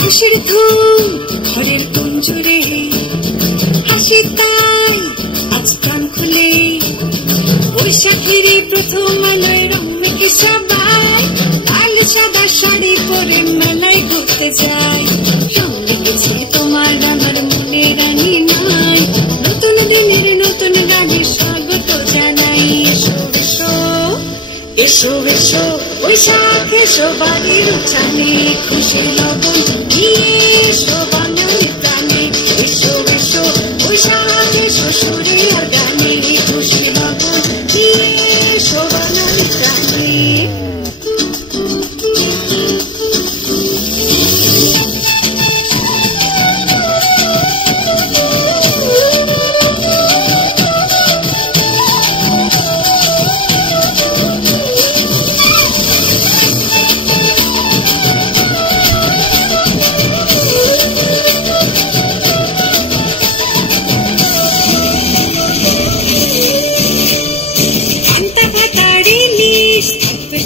খুশির ধুম ঘরের কুঞ্জরে, হাসি তাই আজ প্রাণ খুলে। বৈশাখের প্রথম আলোয় রং মেখে সবাই লাল সাদা শাড়ি পরে মেলায় ঘুরতে যায়। রং লেগেছে তোমার আমার মনে, রানী নাই। নতুন দিনের নতুন গানে স্বাগত জানাই। এসো এসো এসো এসো বৈশাখ এসো বাড়ির উঠানে, খুশির লগন নিয়ে এসো বাঙালি প্রাণে। এসো এসো বৈশাখ এসো সুরে আর গানে, খুশির লগন নিয়ে এসো বাঙালি প্রাণে।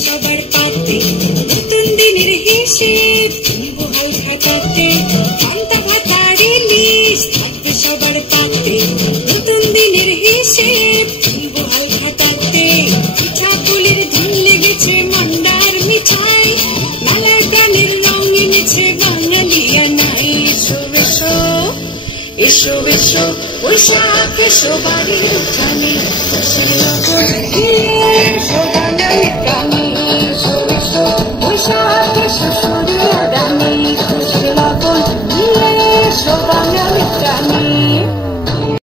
সবার পাতে নতুন দিনের হিসেব তুলব হাল খাতাতে। পান্তা ভাতারে লিস থাকবে সবার পাতে, নতুন দিনের হিসেব তুলব হাল খাতাতে। পিঠা পুলির ধুন লেগেছে মান্ডার মিঠাই, মেলার গানের রং এনেছে বাঙালিয়ানাই। এসো এসো এসো এসো বৈশাখ এসো বাড়ির উঠানে, খুশির লগন নিয়ে এসো বাঙালি প্রাণে।